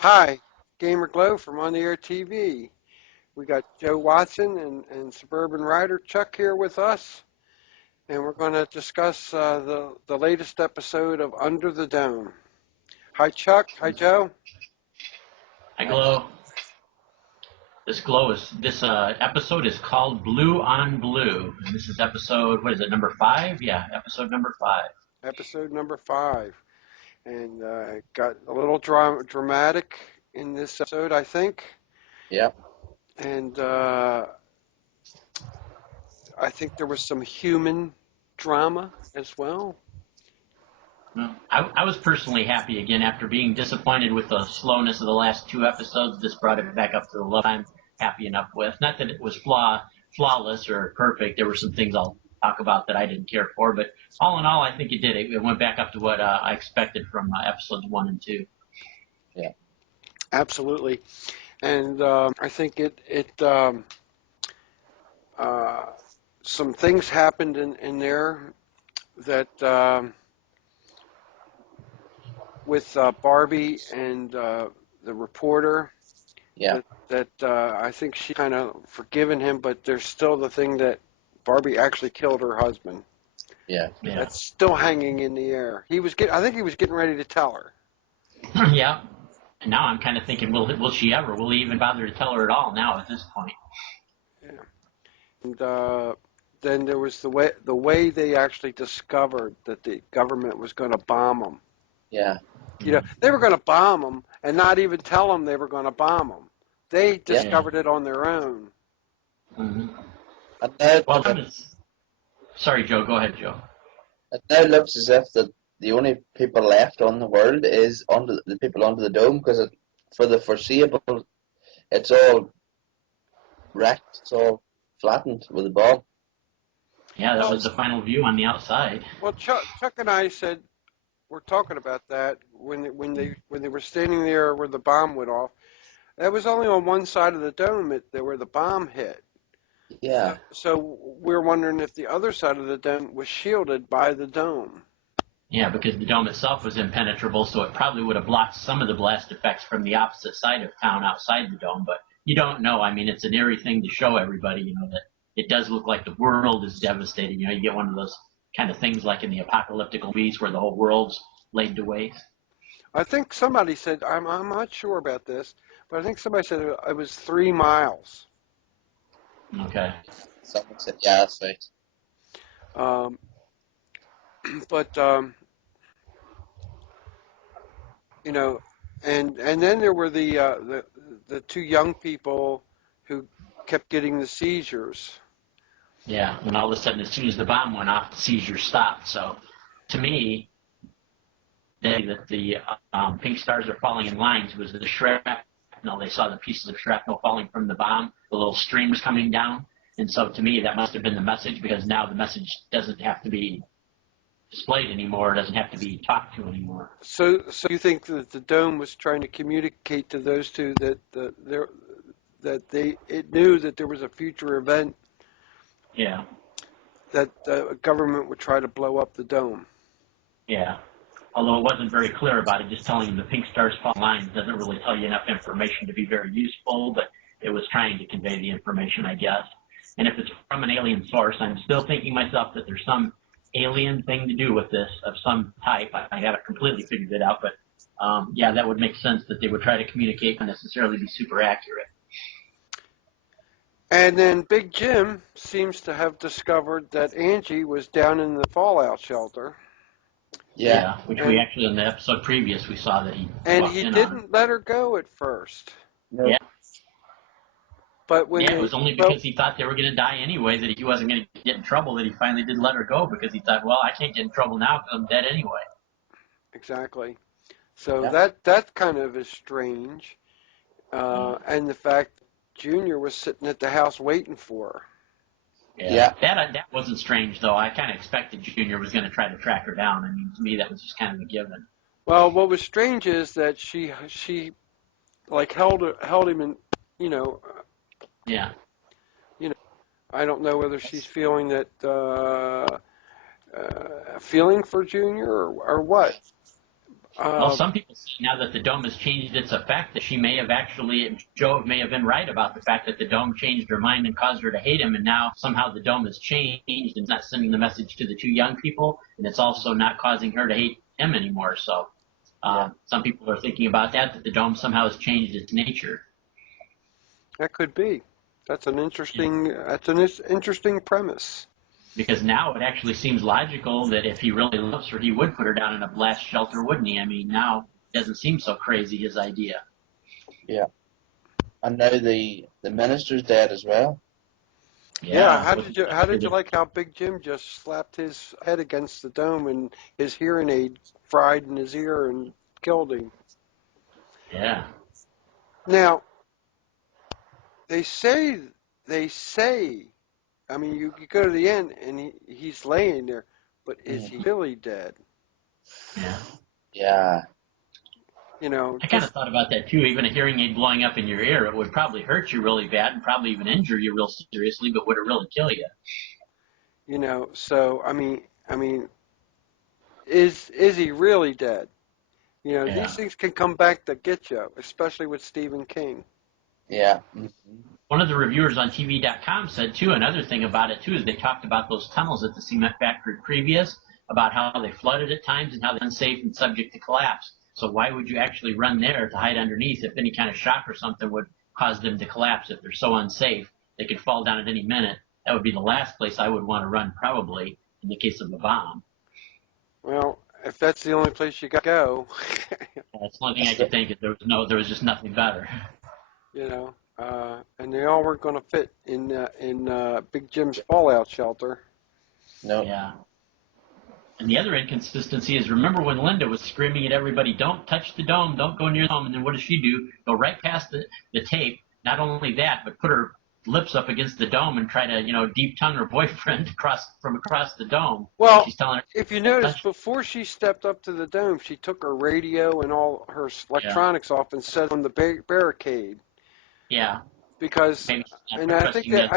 Hi, Gamer Glow from On the Air TV. We got Joe Watson and Suburban Rider Chuck here with us, and we're going to discuss the latest episode of Under the Dome. Hi, Chuck. Hi, Joe. Hi, Glow. This episode is called Blue on Blue, and this is episode, what is it, number 5? Yeah, episode number 5. Episode number 5, and it got a little dramatic in this episode, I think, Yep. and I think there was some human drama as well. Well, I was personally happy again after being disappointed with the slowness of the last 2 episodes. This brought it back up to the level I'm happy enough with. Not that it was flawless or perfect. There were some things I'll talk about that I didn't care for, but all in all, I think it did. It went back up to what I expected from episodes 1 and 2. Yeah. Absolutely. And I think some things happened in there that with Barbie and the reporter Yeah. that I think she kind of forgiven him, but there's still the thing that Barbie actually killed her husband. Yeah. Yeah. That's still hanging in the air. I think he was getting ready to tell her. Yeah. And now I'm kind of thinking, will she ever? Will he even bother to tell her at all now at this point? Yeah. And then there was the way they actually discovered that the government was going to bomb them. Yeah. They were going to bomb them and not even tell them they were going to bomb them. They discovered it on their own. Mm-hmm. And now, Well, sorry, Joe. Go ahead, Joe. it now looks as if that the only people left on the world is under the people under the dome, because for the foreseeable, it's all wrecked, it's all flattened with a bomb. Yeah, that was the final view on the outside. Well, Chuck and I said we're talking about that when they were standing there where the bomb went off. That was only on one side of the dome where the bomb hit. Yeah. So we're wondering if the other side of the dome was shielded by the dome. Yeah, because the dome itself was impenetrable, so it probably would have blocked some of the blast effects from the opposite side of town outside the dome, but you don't know. I mean, it's an eerie thing to show everybody, that it does look like the world is devastated. You get one of those kind of things like in the apocalyptic movies where the whole world's laid to waste. I think somebody said, I'm not sure about this, but I think somebody said it was 3 miles. Okay. Someone said, yeah, that's right. Um, but and then there were the two young people who kept getting the seizures. Yeah, and all of a sudden, as soon as the bomb went off, the seizure stopped. So, to me, the pink stars are falling in lines was the shrapnel. They saw the pieces of shrapnel falling from the bomb, the little streams coming down. And so to me, that must have been the message, because now the message doesn't have to be displayed anymore. It doesn't have to be talked to anymore. So you think that the dome was trying to communicate to those two that it knew that there was a future event Yeah, that the government would try to blow up the dome. yeah. Although it wasn't very clear about it, just telling them the pink stars fall in lines doesn't really tell you enough information to be very useful, but it was trying to convey the information, I guess. And if it's from an alien source, I'm still thinking myself that there's some alien thing to do with this of some type. I haven't completely figured it out, but yeah, that would make sense that they would try to communicate and necessarily be super accurate. And then Big Jim seems to have discovered that Angie was down in the fallout shelter. Yeah. Which we actually, in the episode previous, we saw that he And walked he in didn't on. let her go at first. No. Yeah. But when Yeah, it was only because he thought they were going to die anyway that he wasn't going to get in trouble that he finally did let her go, because he thought, well, I can't get in trouble now because I'm dead anyway. Exactly. So Yeah. that kind of is strange. And the fact Junior was sitting at the house waiting for her. Yeah. That wasn't strange, though. I kind of expected Junior was going to try to track her down. I mean, to me, that was just kind of a given. Well, what was strange is that she like held him in, Yeah. I don't know whether she's feeling that feeling for Junior or what. Well, some people say now that the dome has changed its effect that she may have actually, Joe may have been right about the fact that the dome changed her mind and caused her to hate him, and now somehow the dome has changed and not sending the message to the two young people, and it's also not causing her to hate him anymore. So some people are thinking about that the dome somehow has changed its nature. That could be. That's an interesting premise. Because now it actually seems logical that if he really loves her, he would put her down in a blast shelter, wouldn't he? I mean, now it doesn't seem so crazy, his idea. Yeah. And now the minister's dead as well. Yeah, how did you like how Big Jim just slapped his head against the dome and his hearing aid fried in his ear and killed him? Yeah. Now, they say, I mean, you go to the end and he's laying there, but is he really dead? Yeah. Yeah. You know, I kind of thought about that too. Even a hearing aid blowing up in your ear, it would probably hurt you really bad and probably even injure you real seriously, but would it really kill you? you know, so I mean, is he really dead? You know, Yeah. these things can come back to get you, especially with Stephen King. Yeah. One of the reviewers on TV.com said too, another thing about it too, is they talked about those tunnels at the cement factory previous, about how they flooded at times and how they're unsafe and subject to collapse. So why would you actually run there to hide underneath if any kind of shock or something would cause them to collapse? If they're so unsafe, they could fall down at any minute. That would be the last place I would want to run, probably, in the case of a bomb. Well, if that's the only place you got to go, That's the only thing I could think of. There was just nothing better. you know, and they all weren't going to fit in Big Jim's fallout shelter. No. Yeah. And the other inconsistency is, remember when Linda was screaming at everybody, don't touch the dome, don't go near the dome, and then what does she do? Go right past the tape. Not only that, but put her lips up against the dome and try to, deep tongue her boyfriend from across the dome. Well, she's telling her, if you notice, before she stepped up to the dome, she took her radio and all her electronics off and set on the barricade. Yeah. Because, and I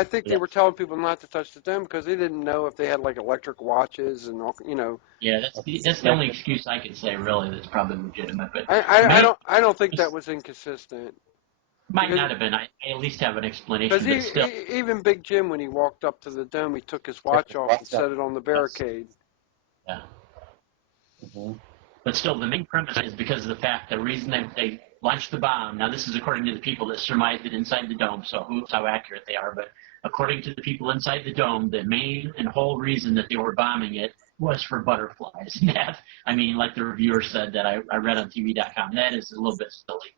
think they were telling people not to touch the dome because they didn't know if they had like electric watches and all, you know. Yeah, that's the only excuse I could say really that's probably legitimate. But I don't think that was inconsistent. Might not have been. I at least have an explanation. Because still, even Big Jim, when he walked up to the dome, he took his watch off and set it on the barricade. Yeah. Mm-hmm. But still, the main premise is because of the fact, the reason they launched the bomb. Now, this is according to the people that surmised it inside the dome, so who knows how accurate they are. But according to the people inside the dome, the main and whole reason that they were bombing it was for butterflies. That, I mean, like the reviewer said that I read on TV.com, that is a little bit silly.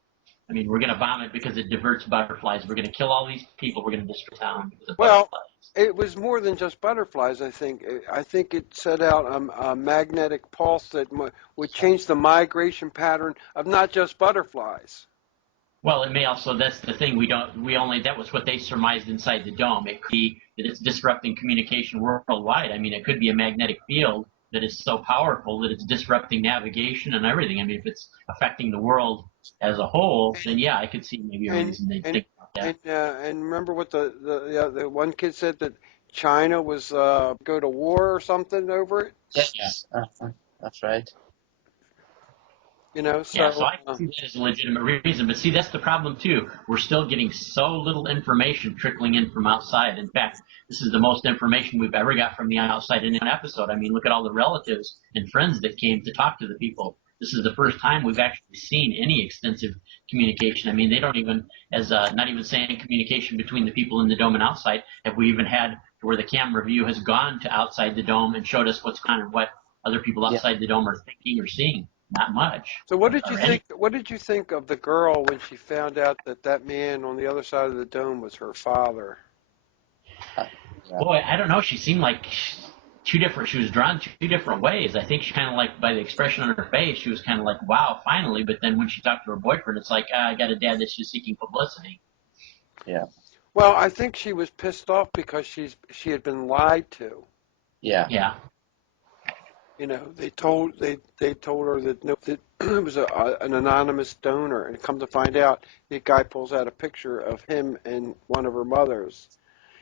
I mean, we're going to bomb it because it diverts butterflies. We're going to kill all these people. We're going to destroy town because of butterflies. It was more than just butterflies, I think. I think it set out a magnetic pulse that would change the migration pattern of not just butterflies. Well, it may also, that's the thing, that was what they surmised inside the dome. It could be that it's disrupting communication worldwide. I mean, it could be a magnetic field that is so powerful that it's disrupting navigation and everything. I mean, if it's affecting the world as a whole, then yeah, I could see maybe a reason they'd think about that. And remember what the one kid said, that China was go to war or something over it? Yes, that's right. You know, so, yeah, so I can see that as a legitimate reason. But see, that's the problem too. We're still getting so little information trickling in from outside. In fact, this is the most information we've ever got from the outside in an episode. I mean, look at all the relatives and friends that came to talk to the people. This is the first time we've actually seen any extensive communication. I mean, they don't even, not even saying communication between the people in the dome and outside, have we even had where the camera view has gone to outside the dome and showed us what's going on and what other people outside the dome are thinking or seeing. Not much. So what did you think? What did you think of the girl when she found out that man on the other side of the dome was her father? Boy, I don't know. She seemed like she was drawn two different ways. I think she kind of like, by the expression on her face, she was kind of like, wow, finally. But then when she talked to her boyfriend, it's like, I got a dad that's just seeking publicity. Yeah. Well, I think she was pissed off because she had been lied to. Yeah. Yeah. You know, they told her that it was an anonymous donor, and come to find out, the guy pulls out a picture of him and one of her mothers.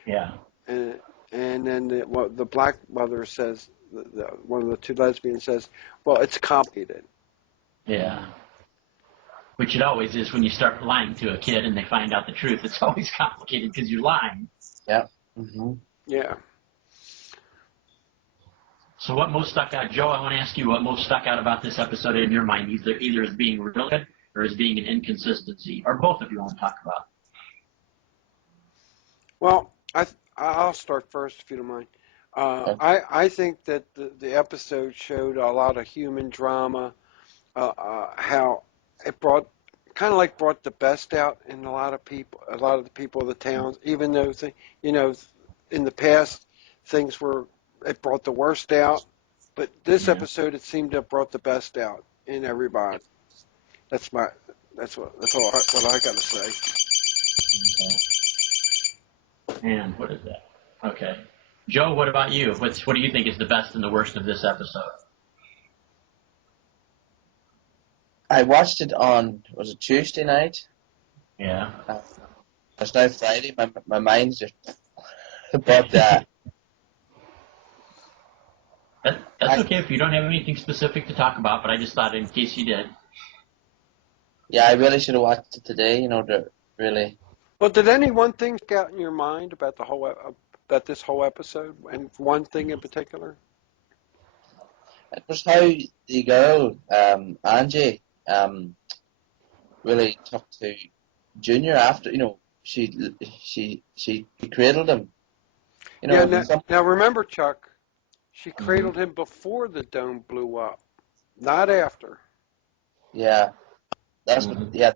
Yeah. And then the black mother says, one of the two lesbians says, well, it's complicated. Yeah. Which it always is when you start lying to a kid and they find out the truth. It's always complicated because you're lying. Yeah. Mm-hmm. Yeah. So what most stuck out, Joe, I want to ask you what most stuck out about this episode in your mind, either as being real good or as being an inconsistency, or both of you want to talk about. Well, I'll start first if you don't mind. I think that the episode showed a lot of human drama, how it brought the best out in a lot of the people of the towns, even though in the past it brought the worst out, but this Yeah. episode it seemed to have brought the best out in everybody. That's my what I got to say. Okay. And what is that? Okay. Joe, what about you? What do you think is the best and the worst of this episode? I watched it was it Tuesday night? Yeah. It's now Friday. My mind's just. But That's okay if you don't have anything specific to talk about, but I just thought in case you did. yeah, I really should have watched it today. To really. Well, did any one thing stick out in your mind about about this whole episode, and one thing in particular? It was how the girl, Angie, really took to Junior after, she cradled him. Yeah. Now remember, Chuck, she Mhm. cradled him before the dome blew up, not after. Yeah, that's what. Mm-hmm. Yeah,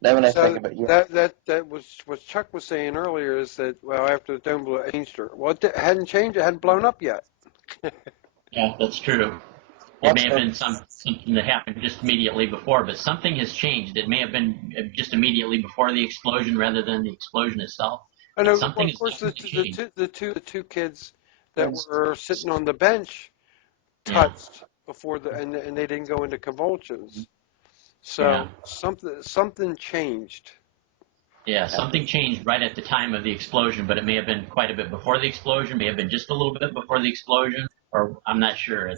now when I think So about yeah, that was what Chuck was saying earlier is that well after the dome blew up, it changed her. Well, it hadn't changed. It hadn't blown up yet. Yeah, that's true. It may what's have her? been something that happened just immediately before, but something has changed. It may have been just immediately before the explosion rather than the explosion itself. I But know. Well, something of has course, definitely changed. the two kids that were sitting on the bench Yeah, touched before and they didn't go into convulsions. yeah, So something changed. yeah. Something changed right at the time of the explosion, but it may have been quite a bit before the explosion, may have been just a little bit before the explosion, or I'm not sure.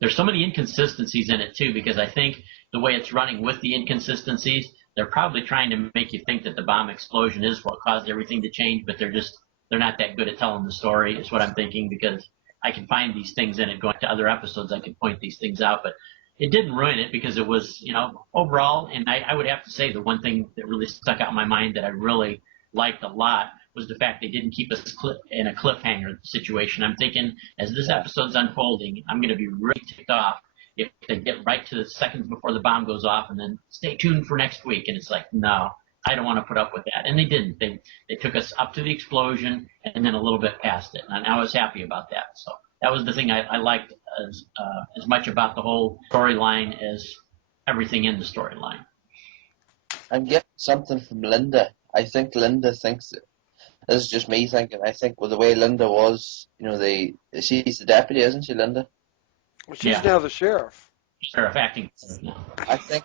There's so many inconsistencies in it too, because I think the way it's running with the inconsistencies, they're probably trying to make you think that the bomb explosion is what caused everything to change, but they're not that good at telling the story, is what I'm thinking, because I can find these things in it going to other episodes. I can point these things out, but it didn't ruin it because it was, overall, and I would have to say the one thing that really stuck out in my mind that I really liked a lot was the fact they didn't keep us in a cliffhanger situation. I'm thinking as this episode's unfolding, I'm going to be really ticked off if they get right to the seconds before the bomb goes off and then stay tuned for next week. And it's like, no, I don't want to put up with that. And they didn't. They took us up to the explosion and then a little bit past it. And I was happy about that. So that was the thing I liked as much about the whole storyline as everything in the storyline. I'm getting something from Linda. I think Linda thinks this is just me thinking. I think with the way Linda was, she's the deputy, isn't she, Linda? Well, she's now the sheriff. Sheriff acting now. I think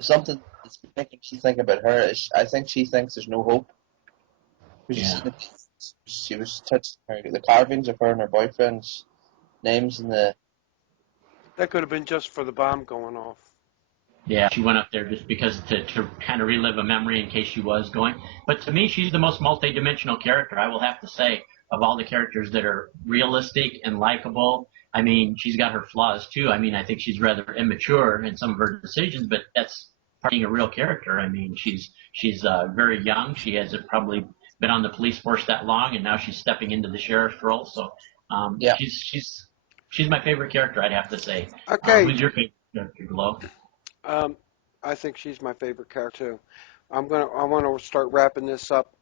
something that's making she think about her is I think she thinks there's no hope. Yeah. She was touched the carvings of her and her boyfriend's names in the. That could have been just for the bomb going off. Yeah, she went up there just because to kind of relive a memory in case she was going. But to me, she's the most multidimensional character, I will have to say, of all the characters that are realistic and likable. I mean, she's got her flaws too. I mean, I think she's rather immature in some of her decisions, but that's part of being a real character. I mean, she's very young. She hasn't probably been on the police force that long, and now she's stepping into the sheriff's role. So, Yeah. she's my favorite character, I'd have to say. Okay. Who's your favorite character, Glow? I think she's my favorite character too. I want to start wrapping this up.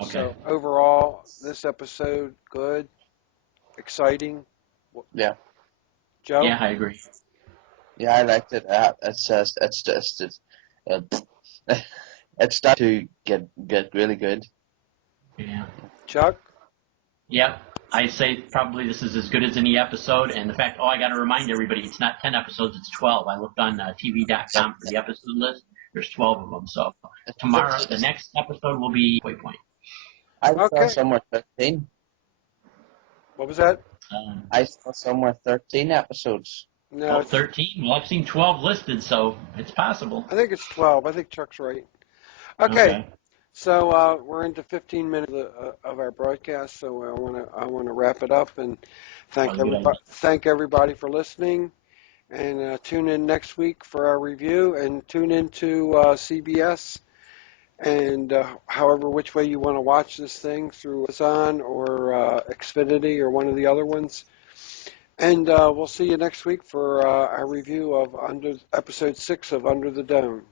Okay. So overall, this episode good, exciting. Yeah. Joe. Yeah, I agree. Yeah, I liked it. It's starting to get really good. Yeah. Chuck. Yep. I say probably this is as good as any episode, and the fact, I got to remind everybody, it's not 10 episodes, it's 12. I looked on TV.com for the episode list. There's 12 of them. So tomorrow, the next episode will be Waypoint. I saw Okay. somewhere 13. What was that? I saw somewhere 13 episodes. No, Oh, 13? Well, I've seen 12 listed, so it's possible. I think it's 12. I think Chuck's right. Okay, Okay. so we're into 15 minutes of our broadcast, so I want to wrap it up and That was a good idea. thank everybody for listening, and tune in next week for our review, and tune into CBS, and however which way you want to watch this thing, through Amazon or Xfinity or one of the other ones. And we'll see you next week for our review of episode 6 of Under the Dome.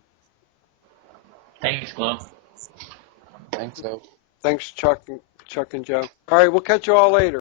Thanks, Glo. Thanks, so. Thanks, Chuck and Joe. All right, we'll catch you all later.